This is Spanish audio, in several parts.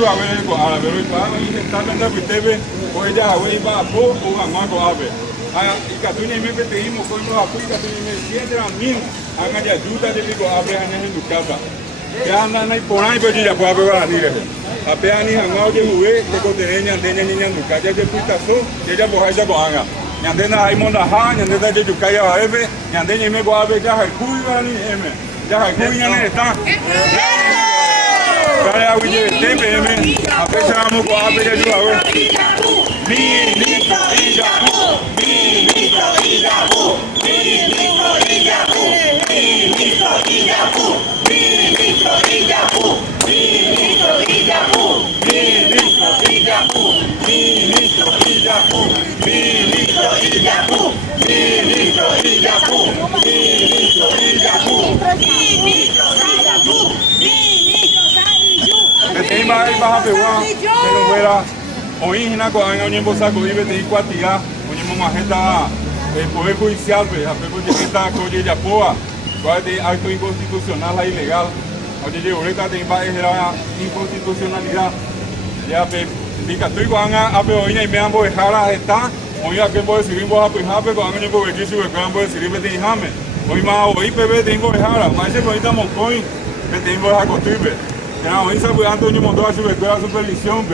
A ver, a ver, está viendo que usted hoy ya hoy va a poco a más a ver. Y que tú ni me pedimos con los aplica, tú ni me sientes a mí, hagan ya ayuda de digo a ver en tu casa. Ya andan ahí por ahí, pero ya puede ver a ni a pegar ni a más de jugué, que contiene niña en tu casa, ya puesta so, ya por ahí ya con haga. Ya andena ahí mondaja, ya andena de tu calle a ver, ya andena me va a ver ya el cuyo ni m, ya el cuyo ni está. Kaya wije TPM apesa muko apere ju awe Milito Ijapu Milito Ijapu Milito Ijapu Milito Ijapu Milito Ijapu Milito Ijapu Milito Ijapu Milito Ijapu Milito Ijapu Milito Ijapu Milito Ijapu Tem mais barra pegar, pero fuera hoy na con año bosa con ibe de cuatia, onde uma reta poder judicial, a pego de reta coje de apoa, qual de acto inconstitucional lá ilegal, onde de reta tem vai gerar inconstitucionalidade. Já pe dica tu igual a pe hoy na me ambo dejar está, hoy a que voy seguir vos a pujar pe con año porque isso é campo de seguir de jame. Hoy más hoy pe tem vos dejar, mas se hoy estamos coin, pe tem vos a construir. Tenemos esa pues Antonio mandó a su escuela de supervisión,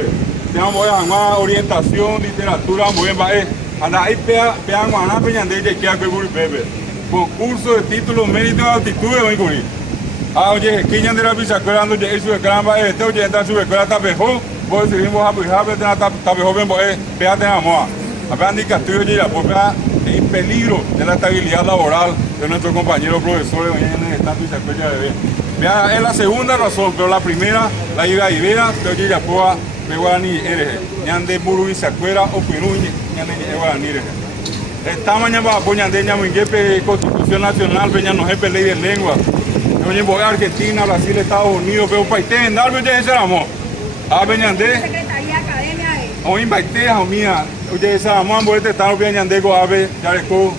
tenemos una orientación, literatura, muy bien, anda ahí pean guaná peñande de que hago el bebé. Concurso de títulos, méritos, altitudes, hoy con oye, que ya de la bisacuela ando de su escuela, este oye entra su escuela tapejo, vos seguimos a pujar, tapejo bien, pea tenemos. Apenas ni castillo ya, pues en peligro de la estabilidad laboral de nuestros compañeros profesores hoy en el estado de bisacuela de bebé. Es la segunda razón, pero la primera, la iba a Ibera, pero yo ya puedo ver ni eres, ñande buru y sacuera o perú, ñande ni eres. Esta mañana va a poner ñande ñaminguepe Constitución Nacional, peña no jefe ley de lengua. Yo llevo a Argentina, Brasil, Estados Unidos, pero país en darme ya ese amor. A peñande. Secretaría Academia. O invité a mía, oye esa amor, voy a estar bien ñande go ave, ya le co,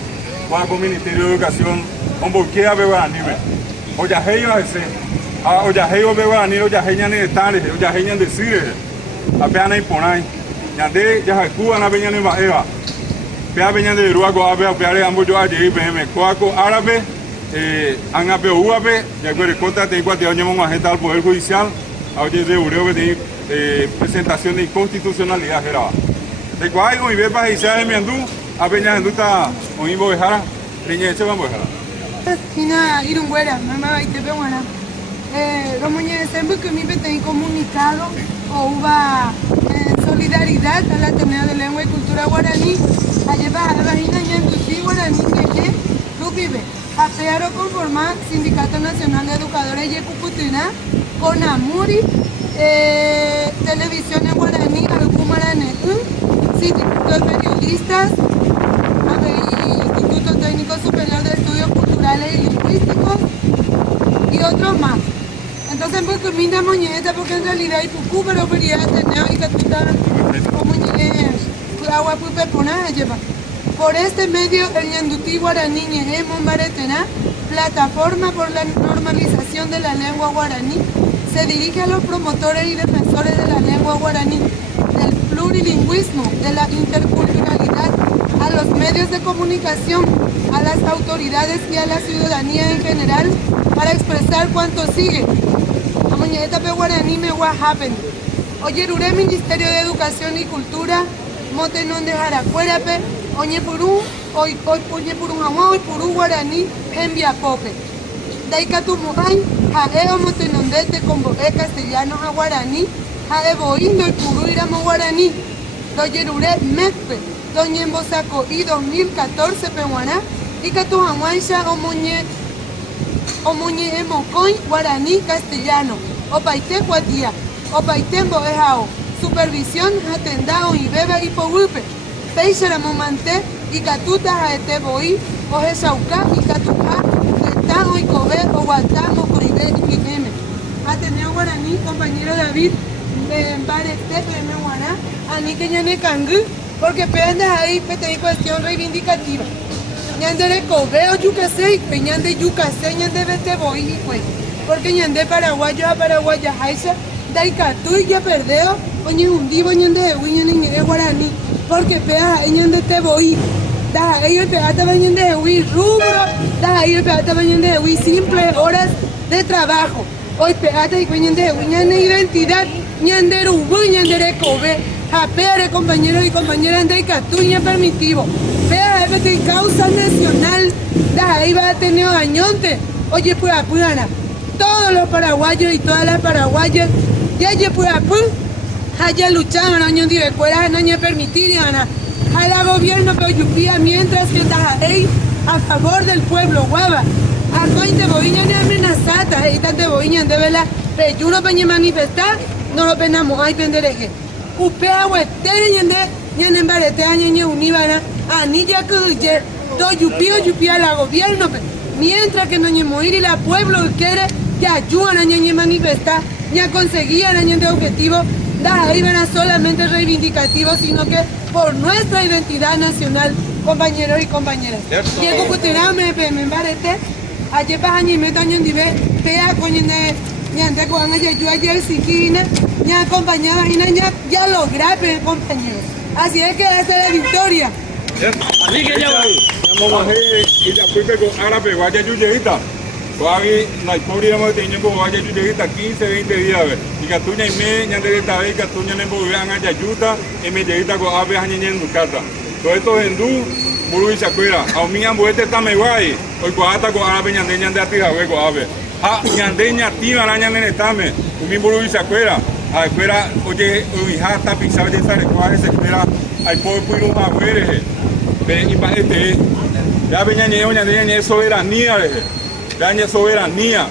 va con Ministerio de Educación, un bolquea ver a nivel. Oya heyo ese, oya heyo beba ni oya heyan de tare, oya heyan de sire, apenas imponai, yande ya hakuan a beñan en baeva, pea beñan de ruago abe, peare ambos yo allí bm, coaco árabe, han apeo uabe, ya que recorta te igual te oñemos agenda al poder judicial, oye de ureo de presentación de inconstitucionalidad geraba. De cual con ibe para isa de miandú, a beñan duta o imbo bejara, leña eche vamos bejara. Ina irungüera, mamá y te veo buena. Como ya siempre que mi petén comunicado o hubo solidaridad a la Ateneo de Lengua y Cultura Guaraní, a llevar a la vagina y en tu sí guaraní que tú vives. A pear o conformar Sindicato Nacional de Educadores y Cucutina con Amuri, Televisión en Guaraní, Alcumarané, Instituto de Periodistas, Instituto Técnico Superior de Estudios Culturales y Lingüísticos y otros más. Entonces, porque minda moñeta, porque en realidad hay pucú, pero quería tener y que tú estás como agua pupe pona lleva. Por este medio, el Ñandutí Guaraní Ñeje Mombaretena, plataforma por la normalización de la lengua guaraní, se dirige a los promotores y defensores de la lengua guaraní, del plurilingüismo, de la interculturalidad, a los medios de comunicación, a las autoridades y a la ciudadanía en general para expresar cuanto sigue. Amuñeta pe guaraní me happen. Oye, Rure Ministerio de Educación y Cultura, Motenón de Jaracuérape, Oñe Purú, hoy Puñe Purú Jamón, hoy Purú Guaraní, Enviapope. Daikatumuay, Jaeo Motenondete con Boé castellano a Guaraní, Jaeboindo y Purú Iramo Guaraní, Doye Rure Mecpe. Doña en Bosaco y 2014 pehuaná y Catujamuaisha o Muñe Mocoy Guaraní Castellano o Paité Cuatía o Paité Boejao supervisión atendao y beba y pohupe Peixera Momante y Catuta Jaete Boí o Jesauca y Catujá Tetajo y Cobe o Guatamo Coide y Meme Ateneo Guaraní compañero David Barete Mehuaná Anique Ñane Cangú porque peandas ahí petén cuestión reivindicativa. Ñande de Cobeo Yucasey, peñande Yucasey, ñande vete boy, pues. Porque ñande paraguayo a paraguaya, Haisa, Daikatu y ya perdeo, oye un divo ñande wiñan en guaraní, porque pea ñande te voy. Da ahí el peata bañan de hui rubro, da ahí el peata bañan de hui simple horas de trabajo. Hoy peata y bañan de hui ñande identidad, ñande rumbu, ñande cobe, japere compañeros y compañeras de Catuña permitivo. Vea de causa nacional, da ahí va a tener añonte. Oye pues apurana, todos los paraguayos y todas las paraguayas, ya pues haya luchado, no ñande de cuera, no ñande permitir, Ana. A la gobierno que Yupía mientras que está ahí a favor del pueblo guava. A no te boiñan amenazata, ahí te boiñan de verdad, pero yo no peñé manifestar, no lo penamos, hay pendereje. Upea huetere ñande, ñande embaretea ñande unibana, anilla que do Yupía a la gobierno, mientras que no ñe morir y la pueblo quiere que ayudan a ñande manifestar, ya conseguían a ñande objetivo. Ahí van a solamente reivindicativos, sino que por nuestra identidad nacional, compañeros y compañeras. Llego putirá me embarete, ayer para año y medio año dive, pea con ñande con ayer yo ayer siquina, ya acompañaba y ya logré compañeros. Así es que esa es la victoria. Así que ya vamos a y ya fui con árabe, vaya yuyejita. Guagi, la historia hemos tenido como vaya yuyejita 15, 20 días, y Catuña y me, ñande de esta vez, Catuña en Bovean, Ayayuta, y me llegita con aves a ñeñen en casa. Todo esto es hindú, Muru y Sacuera. A mí han vuelto esta me guay, hoy cuata con árabe ñande a tija, con aves. Ah, ñande ñativa, la ñande en estame, un Muru y Sacuera. A escuela, oye, hija, está pisada de esa recuaje, se espera, hay poco puido a ver, y para ya venía ñe soberanía, daña soberanía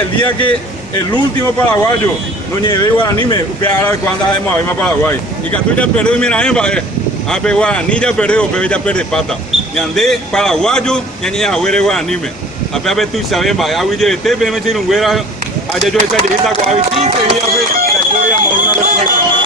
el día que el último paraguayo no lleve guaraní me ahora cuando hacemos a ver más Paraguay y que tú ya perdió y mira a pe guaraní ya perdió pero ya pierde pata y andé paraguayo y a ver guaraní me a pe tú sabes va a ver te me tiene un güera allá yo esa lista con a ver 15 días la historia más una respuesta